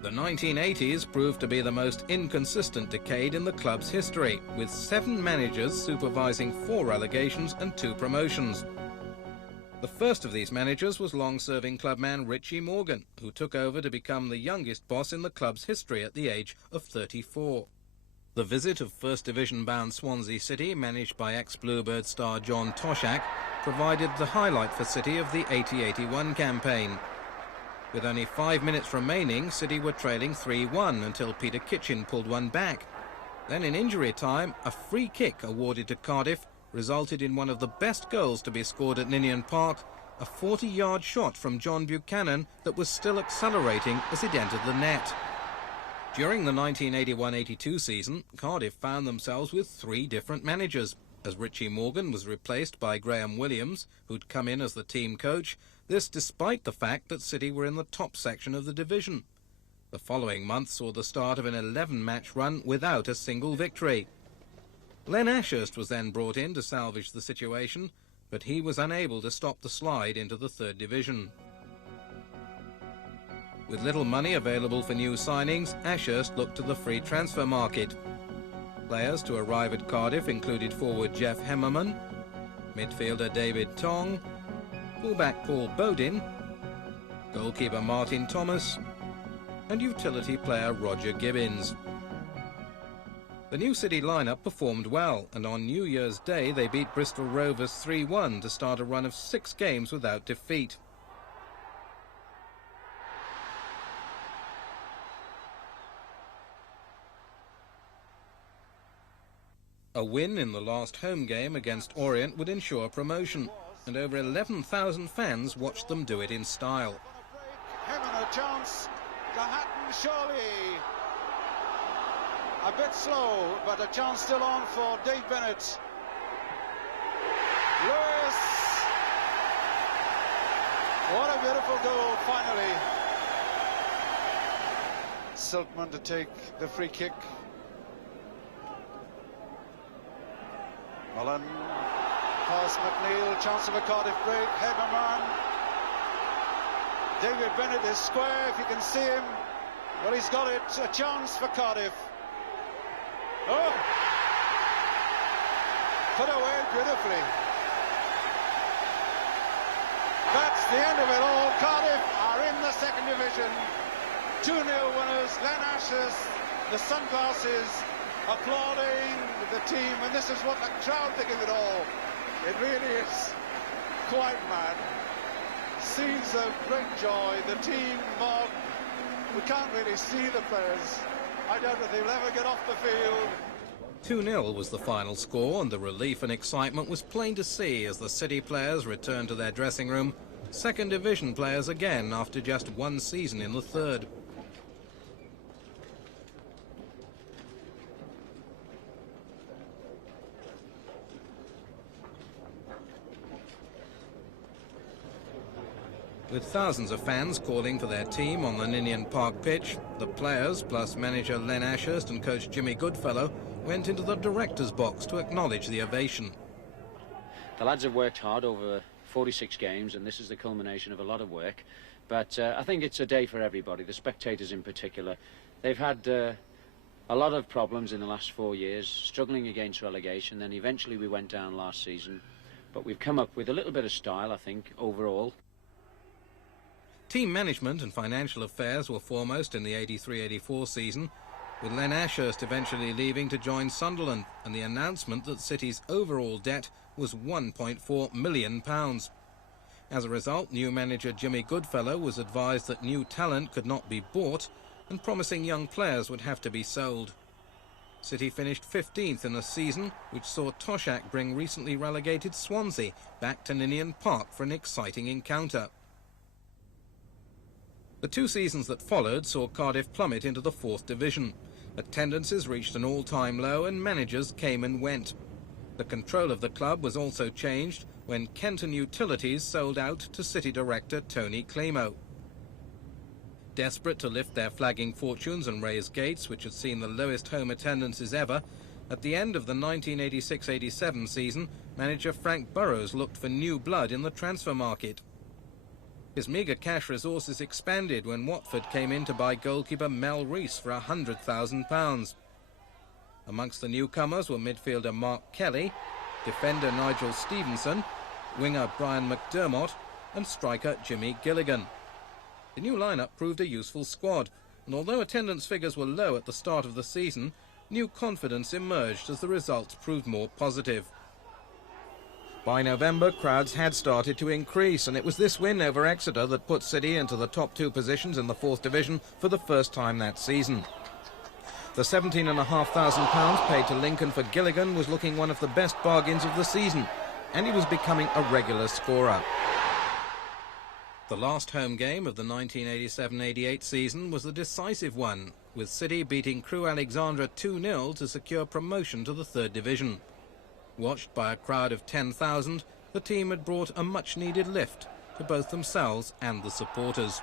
The 1980s proved to be the most inconsistent decade in the club's history, with 7 managers supervising 4 relegations and 2 promotions. The first of these managers was long-serving clubman Richie Morgan, who took over to become the youngest boss in the club's history at the age of 34. The visit of First Division-bound Swansea City, managed by ex-Bluebird star John Toshak, provided the highlight for City of the 80-81 campaign. With only 5 minutes remaining, City were trailing 3-1 until Peter Kitchen pulled one back. Then in injury time, a free kick awarded to Cardiff resulted in one of the best goals to be scored at Ninian Park, a 40-yard shot from John Buchanan that was still accelerating as it entered the net. During the 1981-82 season, Cardiff found themselves with 3 different managers, as Richie Morgan was replaced by Graham Williams, who'd come in as the team coach, this despite the fact that City were in the top section of the division. The following month saw the start of an 11-match run without a single victory. Len Ashurst was then brought in to salvage the situation, but he was unable to stop the slide into the 3rd division. With little money available for new signings, Ashurst looked to the free transfer market. Players to arrive at Cardiff included forward Jeff Hemmerman, midfielder David Tong, fullback Paul Bodin, goalkeeper Martin Thomas, and utility player Roger Gibbins. The new City lineup performed well, and on New Year's Day they beat Bristol Rovers 3-1 to start a run of 6 games without defeat. A win in the last home game against Orient would ensure promotion, and over 11,000 fans watched them do it in style. Hemmen a chance, Hatton surely a bit slow, but a chance still on for Dave Bennett. Lewis, what a beautiful goal finally. Silkman to take the free kick. Mullen, pass McNeil, chance of a Cardiff break, Heberman. David Bennett is square, if you can see him. Well, he's got it, a chance for Cardiff. Oh! Put away beautifully. That's the end of it all. Cardiff are in the 2nd division. 2-0 winners, Len Ashurst, the sunglasses, applauding the team, and this is what the crowd think of it all. It really is quite mad. Scenes of great joy, the team mob. We can't really see the players. I doubt if they'll ever get off the field. 2-0 was the final score, and the relief and excitement was plain to see as the City players returned to their dressing room, 2nd division players again after just 1 season in the 3rd. With thousands of fans calling for their team on the Ninian Park pitch, the players, plus manager Len Ashurst and coach Jimmy Goodfellow, went into the director's box to acknowledge the ovation. The lads have worked hard over 46 games, and this is the culmination of a lot of work. But I think it's a day for everybody, the spectators in particular. They've had a lot of problems in the last 4 years, struggling against relegation. Then eventually we went down last season. But we've come up with a little bit of style, I think, overall. Team management and financial affairs were foremost in the 83-84 season, with Len Ashurst eventually leaving to join Sunderland, and the announcement that City's overall debt was £1.4 million. As a result, new manager Jimmy Goodfellow was advised that new talent could not be bought, and promising young players would have to be sold. City finished 15th in a season which saw Toshak bring recently relegated Swansea back to Ninian Park for an exciting encounter. The 2 seasons that followed saw Cardiff plummet into the 4th division. Attendances reached an all-time low and managers came and went. The control of the club was also changed when Kenton Utilities sold out to City director Tony Climo. Desperate to lift their flagging fortunes and raise gates, which had seen the lowest home attendances ever, at the end of the 1986-87 season, manager Frank Burrows looked for new blood in the transfer market. His meagre cash resources expanded when Watford came in to buy goalkeeper Mel Rees for £100,000. Amongst the newcomers were midfielder Mark Kelly, defender Nigel Stevenson, winger Brian McDermott and striker Jimmy Gilligan. The new lineup proved a useful squad, and although attendance figures were low at the start of the season, new confidence emerged as the results proved more positive. By November, crowds had started to increase, and it was this win over Exeter that put City into the top two positions in the 4th Division for the first time that season. The £17,500 paid to Lincoln for Gilligan was looking one of the best bargains of the season, and he was becoming a regular scorer. The last home game of the 1987-88 season was the decisive one, with City beating Crewe Alexandra 2-0 to secure promotion to the 3rd Division. Watched by a crowd of 10,000, the team had brought a much-needed lift to both themselves and the supporters.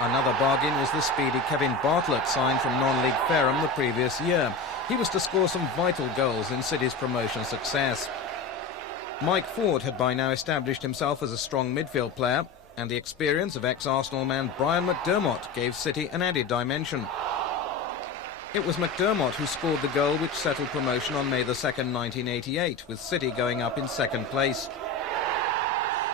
Another bargain was the speedy Kevin Bartlett, signed from non-league Fareham the previous year. He was to score some vital goals in City's promotion success. Mike Ford had by now established himself as a strong midfield player, and the experience of ex-Arsenal man Brian McDermott gave City an added dimension. It was McDermott who scored the goal which settled promotion on May the 2nd, 1988, with City going up in 2nd place.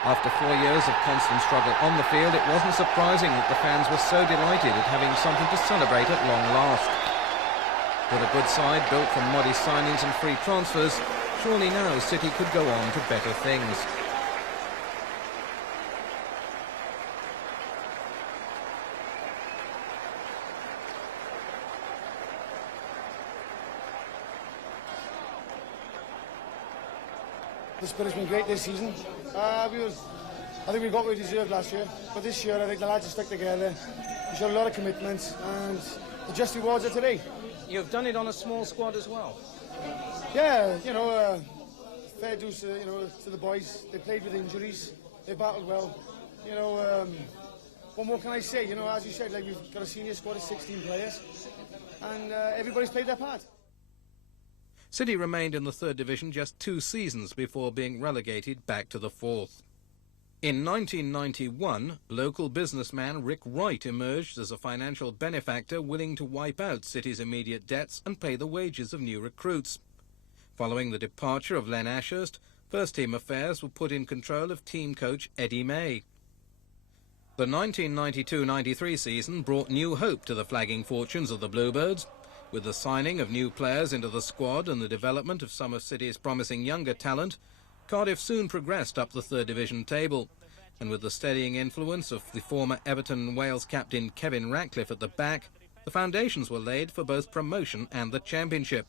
After 4 years of constant struggle on the field, it wasn't surprising that the fans were so delighted at having something to celebrate at long last. With a good side built from modest signings and free transfers, surely now City could go on to better things. The spirit's been great this season. I think we got what we deserved last year, but this year I think the lads have stuck together. We showed a lot of commitment, and the just rewards are today. You've done it on a small squad as well. Yeah, fair dues, to the boys. They played with injuries. They battled well. What more can I say? As you said, we've got a senior squad of 16 players, and everybody's played their part. City remained in the 3rd Division just 2 seasons before being relegated back to the 4th. In 1991, local businessman Rick Wright emerged as a financial benefactor willing to wipe out City's immediate debts and pay the wages of new recruits. Following the departure of Len Ashurst, first-team affairs were put in control of team coach Eddie May. The 1992-93 season brought new hope to the flagging fortunes of the Bluebirds. With the signing of new players into the squad and the development of some of City's promising younger talent, Cardiff soon progressed up the 3rd Division table. And with the steadying influence of the former Everton and Wales captain Kevin Ratcliffe at the back, the foundations were laid for both promotion and the Championship.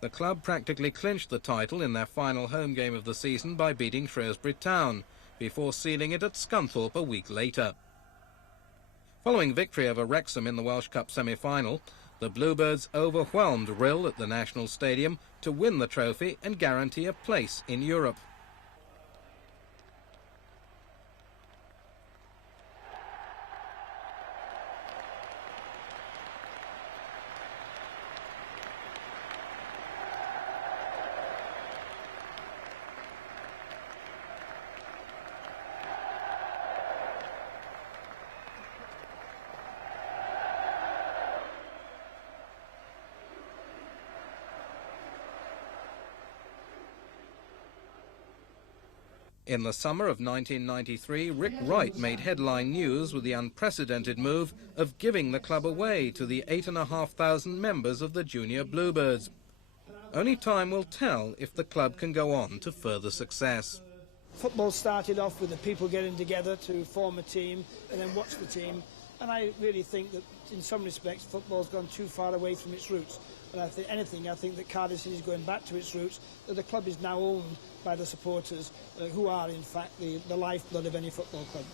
The club practically clinched the title in their final home game of the season by beating Shrewsbury Town, before sealing it at Scunthorpe a week later. Following victory over Wrexham in the Welsh Cup semi-final, the Bluebirds overwhelmed Rhyl at the National Stadium to win the trophy and guarantee a place in Europe. In the summer of 1993, Rick Wright made headline news with the unprecedented move of giving the club away to the 8,500 members of the Junior Bluebirds. Only time will tell if the club can go on to further success. Football started off with the people getting together to form a team and then watch the team. And I really think that in some respects football's gone too far away from its roots. And I think that Cardiff City is going back to its roots, that the club is now owned by the supporters who are in fact the lifeblood of any football club.